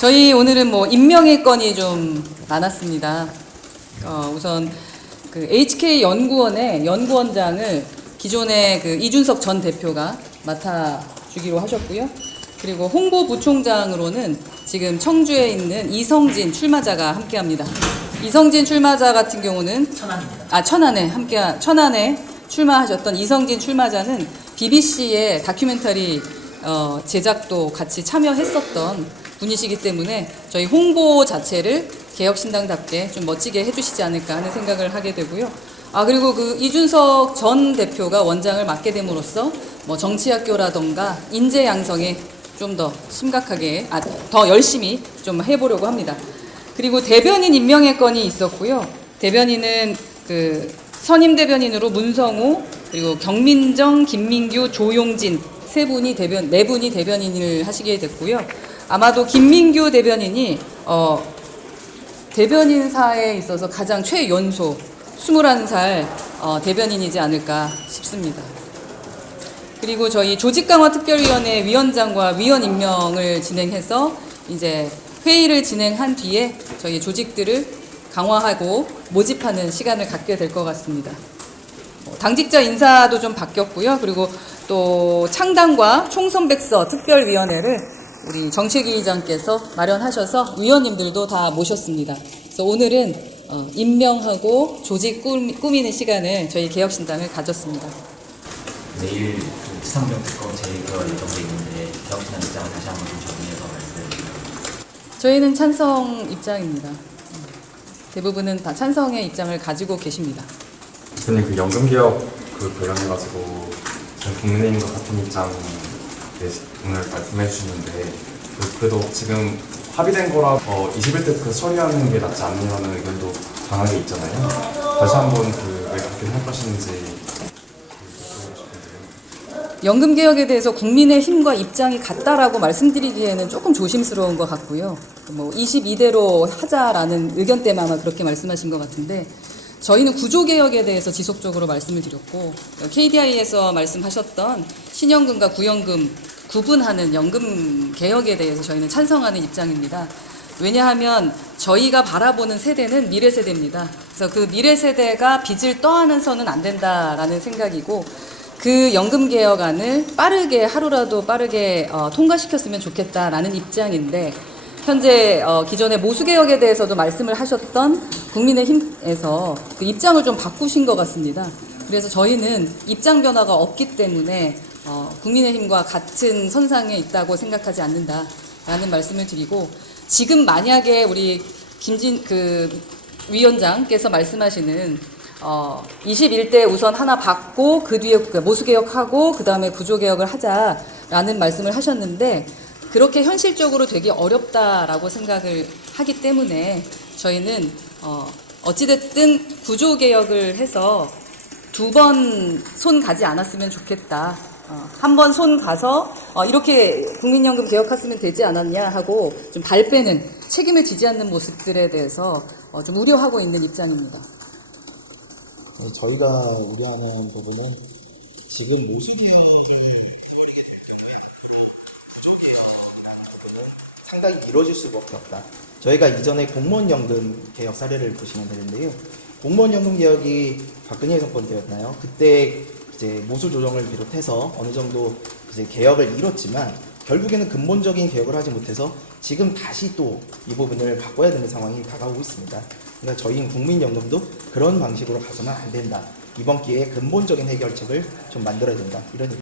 저희 오늘은 뭐 임명의 건이 좀 많았습니다. 어, 우선 그 HK 연구원의 연구원장을 기존의 그 이준석 전 대표가 맡아주기로 하셨고요. 그리고 홍보부총장으로는 지금 청주에 있는 이성진 출마자가 함께합니다. 이성진 출마자 같은 경우는 천안입니다. 아 천안에 함께 천안에 출마하셨던 이성진 출마자는 BBC의 다큐멘터리 어, 제작도 같이 참여했었던 분이시기 때문에 저희 홍보 자체를 개혁신당답게 좀 멋지게 해주시지 않을까 하는 생각을 하게 되고요. 아 그리고 그 이준석 전 대표가 원장을 맡게 됨으로써 뭐 정치학교라던가 인재 양성에 좀 더 심각하게 아, 더 열심히 좀 해보려고 합니다. 그리고 대변인 임명의 건이 있었고요. 대변인은 그 선임 대변인으로 문성호 그리고 경민정, 김민규, 조용진 세 분이 대변 네 분이 대변인을 하시게 됐고요. 아마도 김민규 대변인이 어 대변인사에 있어서 가장 최연소 21살 어, 대변인이지 않을까 싶습니다. 그리고 저희 조직강화특별위원회 위원장과 위원 임명을 진행해서 이제 회의를 진행한 뒤에 저희 조직들을 강화하고 모집하는 시간을 갖게 될 것 같습니다. 뭐 당직자 인사도 좀 바뀌었고요. 그리고 또 창당과 총선백서 특별위원회를 우리 정책위 의장께서 마련하셔서 위원님들도 다 모셨습니다. 그래서 오늘은 어, 임명하고 조직 꾸미- 꾸미는 시간을 저희 개혁신당을 가졌습니다. 내일 그 지상경 특검 제의가 예정돼 있는데 개혁신당 입장을 다시 한번 좀 정리해서 말씀해 주세요. 저희는 찬성 입장입니다. 음, 대부분은 다 찬성의 입장을 가지고 계십니다. 대표님 그 연금 개혁 그 관련해 가지고 전 국민의힘과 같은 입장 오늘 말씀해 주시는데 그, 그래도 지금 합의된 거라 어, 21대 그 처리하는 게 낫지 않느냐는 의견도 강하게 있잖아요. 다시 한번 그왜 그렇게 생각하시는지 여쭤보고 싶은데요. 연금 개혁에 대해서 국민의 힘과 입장이 같다라고 말씀드리기에는 조금 조심스러운 것 같고요. 뭐 22대로 하자라는 의견 때문에 아마 그렇게 말씀하신 것 같은데 저희는 구조 개혁에 대해서 지속적으로 말씀을 드렸고 KDI에서 말씀하셨던 신연금과 구연금 구분하는 연금 개혁에 대해서 저희는 찬성하는 입장입니다. 왜냐하면 저희가 바라보는 세대는 미래 세대입니다. 그래서 그 미래 세대가 빚을 떠안아서는 안 된다라는 생각이고 그 연금 개혁안을 빠르게 하루라도 빠르게 어, 통과시켰으면 좋겠다라는 입장인데 현재 어, 기존의 모수 개혁에 대해서도 말씀을 하셨던 국민의힘에서 그 입장을 좀 바꾸신 것 같습니다. 그래서 저희는 입장 변화가 없기 때문에 어, 국민의힘과 같은 선상에 있다고 생각하지 않는다라는 말씀을 드리고 지금 만약에 우리 김진 그 위원장께서 말씀하시는 어, 21대 우선 하나 받고 그 뒤에 그 모수 개혁하고 그 다음에 구조 개혁을 하자라는 말씀을 하셨는데 그렇게 현실적으로 되게 어렵다라고 생각을 하기 때문에 저희는 어, 어찌됐든 구조 개혁을 해서 두 번 손 가지 않았으면 좋겠다. 어, 한번 손 가서 어, 이렇게 국민연금 개혁했으면 되지 않았냐 하고 좀 발빼는 책임을 지지 않는 모습들에 대해서 어, 좀 우려하고 있는 입장입니다. 어, 저희가 우려하는 부분은 지금 모수 개혁을 벌이게 될 경우에 앞으로 구조 개혁 부분은 상당히 길어질 수밖에 없다. 저희가 이전에 공무원연금 개혁 사례를 보시면 되는데요. 공무원연금 개혁이 박근혜 정권 때였나요? 그때 이제 모수 조정을 비롯해서 어느 정도 이제 개혁을 이뤘지만 결국에는 근본적인 개혁을 하지 못해서 지금 다시 또 이 부분을 바꿔야 되는 상황이 다가오고 있습니다. 그러니까 저희 국민연금도 그런 방식으로 가서는 안 된다. 이번 기회에 근본적인 해결책을 좀 만들어야 된다. 이런